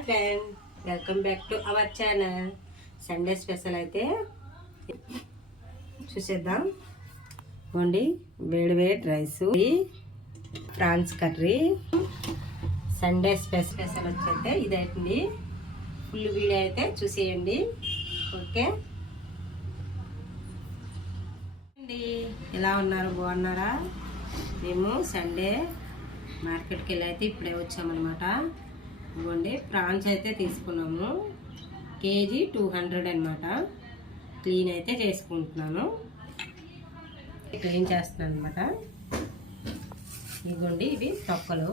Hi friend welcome back to our channel Sunday special అయితే చూసేద్దాం. ఓండి వేడి వేడి rice prawns curry. Sunday special special వచ్చైతే ఇదైతుంది. ఫుల్ వీడియో అయితే చూసేయండి. ఓకే? అండి ఎలా ఉన్నారు? బాగున్నారా? మేము సండే మార్కెట్కి వెళ్ళి అయితే ఇప్పుడే వచ్చామన్నమాట. ఇవ్వండి ప్రాన్స్ అయితే తీసుకున్నాము. కేజీ టూ హండ్రెడ్ అనమాట క్లీన్ అయితే చేసుకుంటున్నాను. క్లీన్ చేస్తున్నాను అనమాట ఇదిగోండి ఇవి తొక్కలు.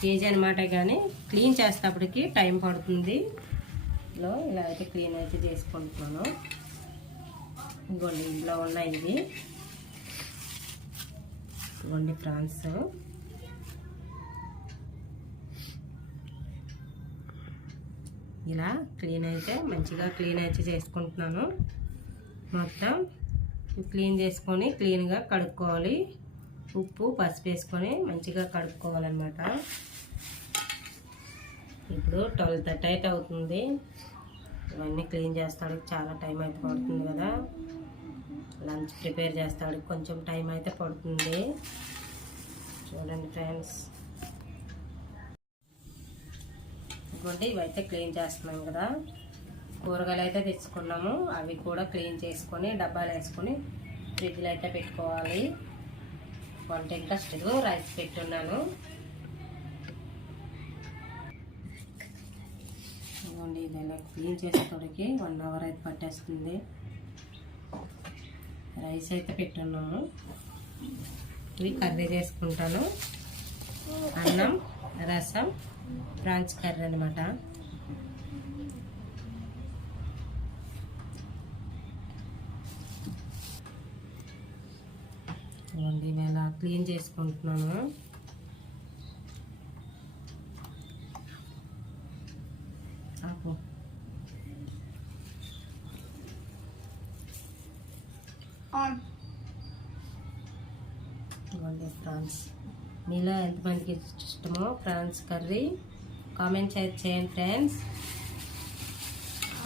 కేజీ అనమాట కానీ క్లీన్ చేసేటప్పటికి టైం పడుతుంది. లో ఇలా అయితే క్లీన్ అయితే చేసుకుంటున్నాను. ఇదిగోండి ఇంట్లో ఉన్నాయి ఇవి. ఇదిగోండి ప్రాన్స్. ఇలా క్లీన్ అయితే మంచిగా క్లీన్ అయితే చేసుకుంటున్నాను. మొత్తం క్లీన్ చేసుకొని క్లీన్గా కడుక్కోవాలి. ఉప్పు పసుపు వేసుకొని మంచిగా కడుక్కోవాలన్నమాట. ఇప్పుడు ట్వెల్వ్ థర్టీ అయితే అవుతుంది. ఇవన్నీ క్లీన్ చేస్తాడు చాలా టైం అయితే పడుతుంది కదా. లంచ్ ప్రిపేర్ చేస్తాడు కొంచెం టైం అయితే పడుతుంది. చూడండి ఫ్రెండ్స్. ఇదిగోండి ఇవైతే క్లీన్ చేస్తున్నాం కదా. కూరగాయలు అయితే తెచ్చుకున్నాము. అవి కూడా క్లీన్ చేసుకొని డబ్బాలు వేసుకొని ఫ్రిడ్జ్లో అయితే పెట్టుకోవాలి. వంట ఇంట్రెస్ట్ రైస్ పెట్టున్నాను. ఇదిగోండి ఇది ఇలా క్లీన్ చేసేటోడికి వన్ అవర్ అయితే పట్టేస్తుంది. రైస్ అయితే పెట్టున్నాము. ఇవి కర్రీ చేసుకుంటాను. అన్నం రసం ప్రాన్స్ కర్రీ అనమాట ఇవ్వండి నేను ఇలా క్లీన్ చేసుకుంటున్నాను ఆపు ఇవ్వండి ఫ్రాన్స్ మీలో ఎంతమందికి ప్రాన్స్ కర్రీ. కామెంట్ చేయండి ఫ్రెండ్స్.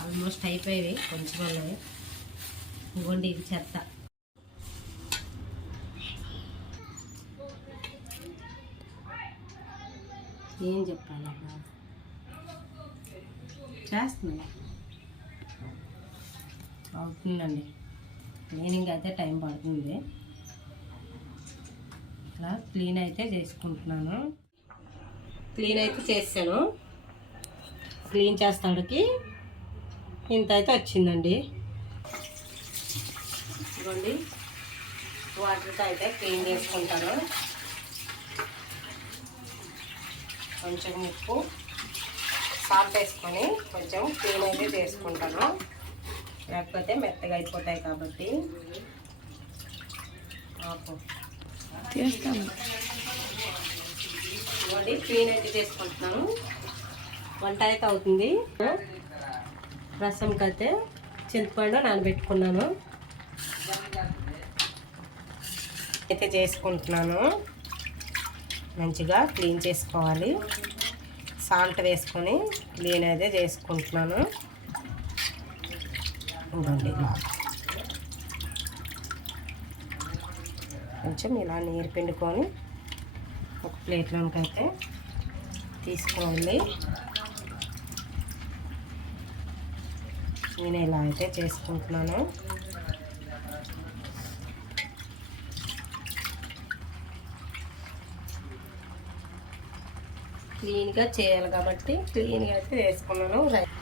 ఆల్మోస్ట్ అయిపోయేవి కొంచెం ఉన్నాయి. ఇవ్వండి ఇది చెత్త. ఏం చెప్పాలి అబ్బా? చేస్తున్నా అవుతుందండి. నేను అయితే టైం పడుతుంది. ఇలా క్లీన్ అయితే చేసుకుంటున్నాను. క్లీన్ అయితే చేశాను క్లీన్ చేస్తాడికి ఇంత అయితే వచ్చిందండి. ఇదిగోండి. వాటర్తో అయితే క్లీన్ చేసుకుంటాను. కొంచెం ఉప్పు సాల్ట్ వేసుకొని కొంచెం క్లీన్ అయితే చేసుకుంటాను. లేకపోతే మెత్తగా అయిపోతాయి కాబట్టి. ఆపు. చేస్తాను. ఇవ్వండి. క్లీన్ అయితే చేసుకుంటున్నాను. వంట అయితే అవుతుంది. రసంకి అయితే చింతపండు నానబెట్టుకున్నాను. అయితే చేసుకుంటున్నాను. మంచిగా క్లీన్ చేసుకోవాలి. సాల్ట్ వేసుకొని క్లీన్ అయితే చేసుకుంటున్నాను. ఇవ్వండి. కొంచెం ఇలా నీరు పిండుకొని ప్లేట్లోనికి అయితే తీసుకోవాలి. నేను ఇలా అయితే చేసుకుంటున్నాను. క్లీన్గా చేయాలి కాబట్టి క్లీన్గా అయితే వేసుకున్నాను. రైస్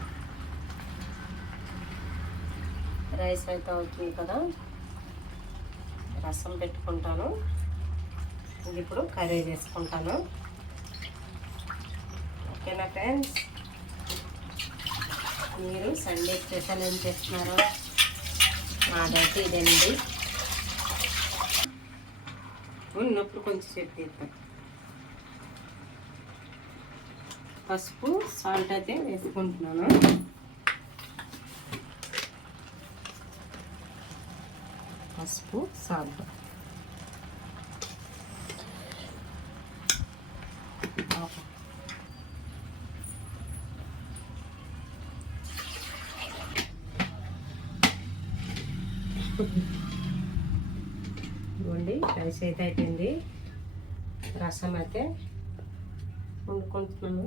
రైస్ అయితే అవుతుంది కదా. రసం పెట్టుకుంటాను. ఇప్పుడు కర్రీ చేసుకుంటాను. ఓకేనా ఫ్రెండ్స్? మీరు సండే స్పెషల్ ఏం చేస్తున్నారో నాదైతే ఇదండి ఉన్నప్పుడు కొంచెం సేపు తీస్తాను పసుపు సాల్ట్ అయితే వేసుకుంటున్నాను. పసుపు సాల్ట్ ఇవ్వండి రైస్ అయితే అయిపోయింది రసం అయితే వండుకుంటున్నాను.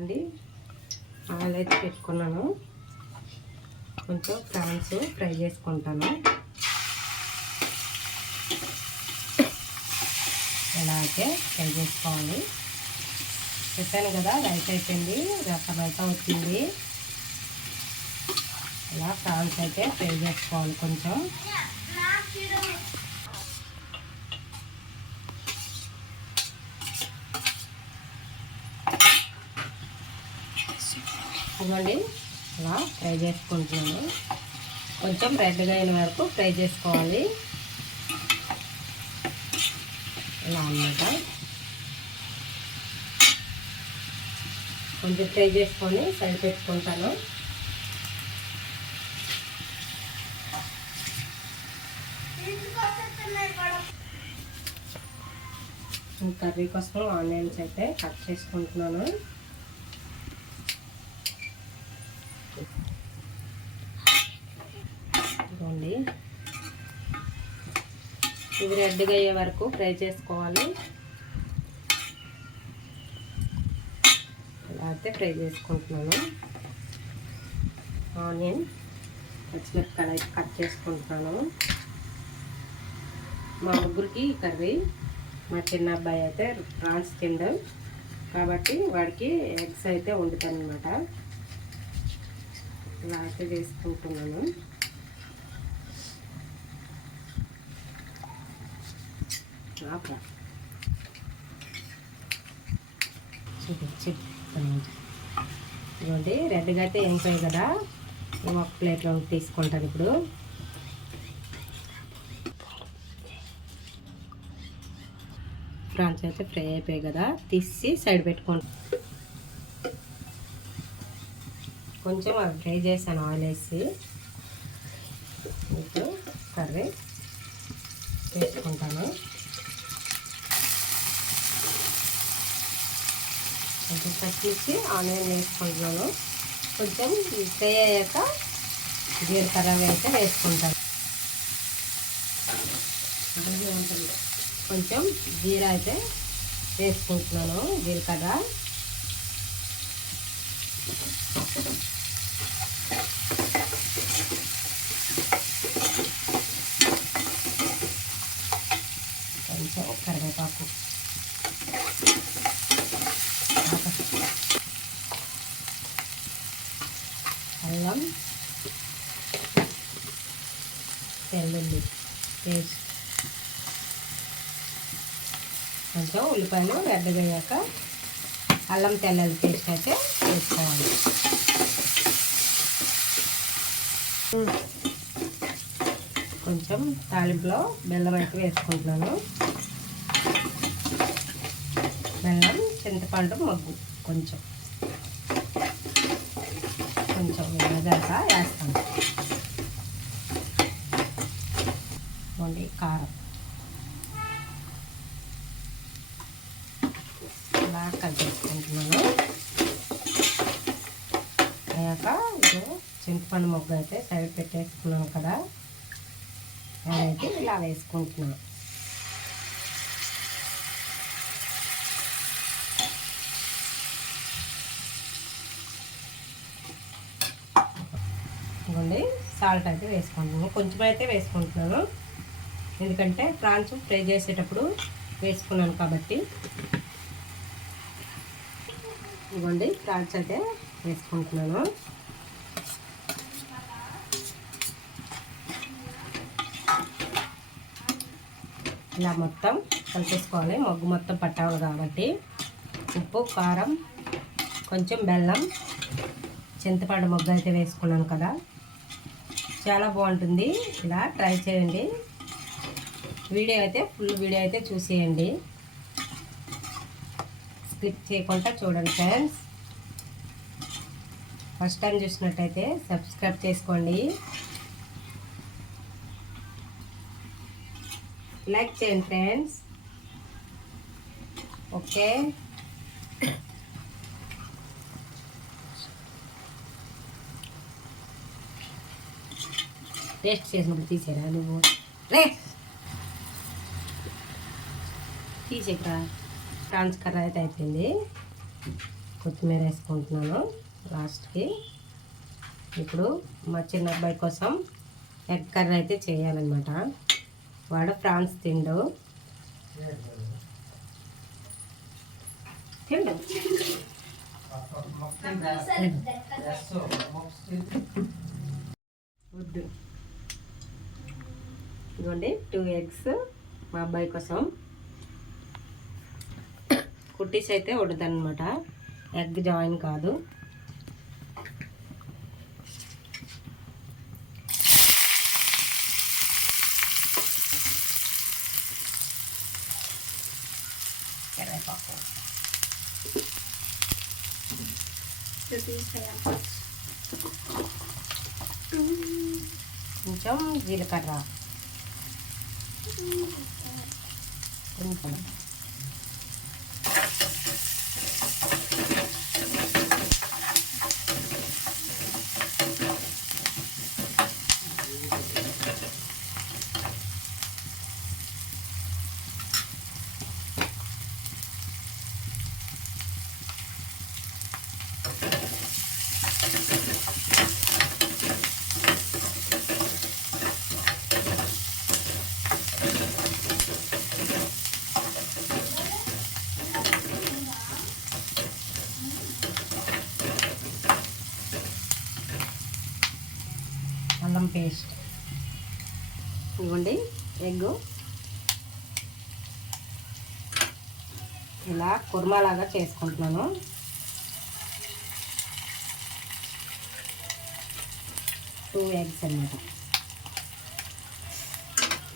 అండి. ఆయిల్ అయితే పెట్టుకున్నాను. కొంచెం ప్రాన్స్ ఫ్రై చేసుకుంటాను. ఎలా అయితే ఫ్రై చేసుకోవాలి. చెప్పాను కదా రైస్ అయిపోయింది. రసం అయితే వచ్చింది. ఇలా ప్రాన్స్ అయితే ఫ్రై చేసుకోవాలి కొంచెం. ఇవ్వండి అలా ఫ్రై చేసుకుంటున్నాను. కొంచెం రెడ్గా అయిన వరకు ఫ్రై చేసుకోవాలి. ఇలా అన్నమాట. కొంచెం ఫ్రై చేసుకొని సైడ్ పెట్టుకుంటాను కర్రీ కోసం ఆనియన్స్ అయితే కట్ చేసుకుంటున్నాను ఇదిగోండి ఇవి రెడ్గా అయ్యే వరకు ఫ్రై చేసుకోవాలి. ఇలా అయితే ఫ్రై చేసుకుంటున్నాను. ఆనియన్ పచ్చిమిరపకాయలు అయితే కట్ చేసుకుంటున్నాను. మా ముగ్గురికి కర్రీ మా చిన్న అబ్బాయి అయితే ట్రాన్స్ తిండం కాబట్టి వాడికి ఎగ్స్ అయితే వండుతాను అనమాట ఇలా అయితే చేసుకుంటున్నాను. ఆపరా. చెప్పు ఇదిగోండి రెడ్గా అయితే ఏం పోయి కదా. ఇవి ఒక ప్లేట్లో తీసుకుంటాను ఇప్పుడు. ఫ్రాన్స్ అయితే ఫ్రై అయిపోయాయి కదా. తీసి సైడ్ పెట్టుకోండి. కొంచెం అవి ఫ్రై చేశాను ఆయిల్ వేసి. ఇప్పుడు కర్రీ వేసుకుంటాను. కొంచెం పచ్చిమిర్చి ఆనియన్ వేసుకుంటున్నాను. కొంచెం ఫ్రై అయ్యాక జీలకర్ర అయితే వేసుకుంటాను. కొంచెం జీరా అయితే వేసుకుంటున్నాను జీలకర్ర కొంచెం కరివేపాకు అల్లం తెల్లుల్లి పేస్ట్ కొంచెం ఉల్లిపాయలు రెడ్డగా అల్లం తెల్లది పేస్ట్ అయితే వేసుకోవాలి. కొంచెం తాలింపులో బెల్లం అయితే వేసుకుంటున్నాను. బెల్లం చింతపండు మగ్గు కొంచెం. కొంచెం వేగాక వేస్తాను. ఓన్లీ కారం ఇలా కలిపేసుకుంటున్నాను అయ్యాక ఇదో చింతపండు మొగ్గు అయితే సైడ్ పెట్టేసుకున్నాం కదా. అదైతే ఇలా వేసుకుంటున్నాను ఇదిగోండి సాల్ట్ అయితే వేసుకుంటున్నాను. కొంచెం అయితే వేసుకుంటున్నాను. ఎందుకంటే ప్రాన్స్ ఫ్రై చేసేటప్పుడు వేసుకున్నాను కాబట్టి. ఇదిగోండి ప్రాన్స్ అయితే వేసుకుంటున్నాను. ఇలా మొత్తం కలిపేసుకోవాలి. మొగ్గు మొత్తం పట్టాలి కాబట్టి ఉప్పు కారం కొంచెం బెల్లం చింతపండు మొగ్గు అయితే వేసుకున్నాను కదా. చాలా బాగుంటుంది. ఇలా ట్రై చేయండి. వీడియో అయితే ఫుల్ వీడియో అయితే చూసేయండి. స్కిప్ చేయకుండా చూడండి ఫ్రెండ్స్. ఫస్ట్ టైం చూసినట్టయితే సబ్స్క్రైబ్ చేసుకోండి. లైక్ చేయండి ఫ్రెండ్స్. ఓకే. టేస్ట్ చేసినప్పుడు తీసేరా నువ్వు? రే! తీసేకరా ప్రాన్స్ కర్రీ అయితే అయిపోయింది. కొత్తిమీర వేసుకుంటున్నాను. లాస్ట్కి ఇప్పుడు మా చిన్న అబ్బాయి కోసం ఎగ్ కర్రీ అయితే చేయాలన్నమాట. వాడు ప్రాన్స్ తిండు. తిండు. వద్దు. ఇదిగోండి టూ ఎగ్స్ మా అబ్బాయి కోసం. కుట్టీస్ అయితే ఉడదనమాట ఎగ్ జాయిన్ కాదు. కరివేపాకు కొంచెం జీలకర్ర కొంచెం అల్లం పేస్ట్. ఇవ్వండి. ఎగ్గు. ఇలా కుర్మాలాగా చేసుకుంటున్నాను. టూ ఎగ్స్ అన్నమాట.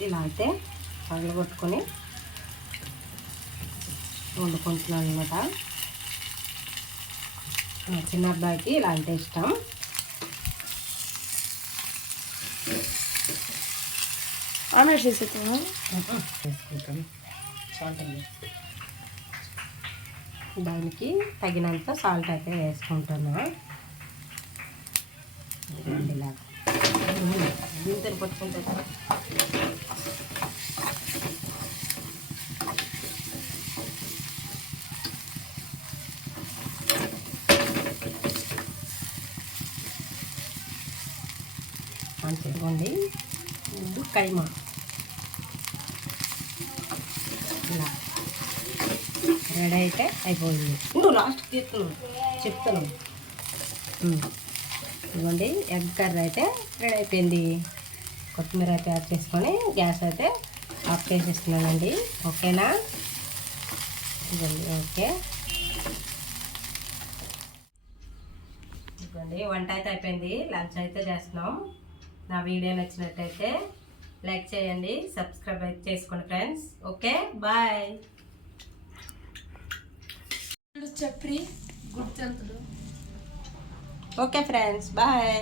ఇలా అయితే పగలగొట్టుకొని వండుకుంటున్నాను అనమాట చిన్న అబ్బాయికి ఇలా అంటే ఇష్టం. ఆమ్లెట్ వేసుకుంటాం సాల్ట్ దానికి తగినంత సాల్ట్ అయితే వేసుకుంటాను. ఇలాగా. దీంతో పట్టుకుంటే. అంతే ఇవ్వండి ఇది కైమా ఇలా రెడీ అయితే అయిపోయింది. ఉండు లాస్ట్ తీస్తున్నాను చెప్తున్నాను ఉమ్. ఇదిగోండి ఎగ్ కర్రీ అయితే రెడీ అయిపోయింది కొత్తిమీర అయితే యాడ్ చేసుకొని గ్యాస్ అయితే ఆఫ్ చేసేస్తున్నానండి. ఓకేనా? ఇదిగోండి ఓకే. ఇదిగోండి వంట అయితే అయిపోయింది. లంచ్ అయితే చేస్తున్నాం. నా వీడియో నచ్చినట్టయితే లైక్ చేయండి సబ్స్క్రైబ్ అయితే చేసుకోండి ఫ్రెండ్స్. Okay bye. చెప్పి గుర్తెళ్తాడు ఓకే ఫ్రెండ్స్ బాయ్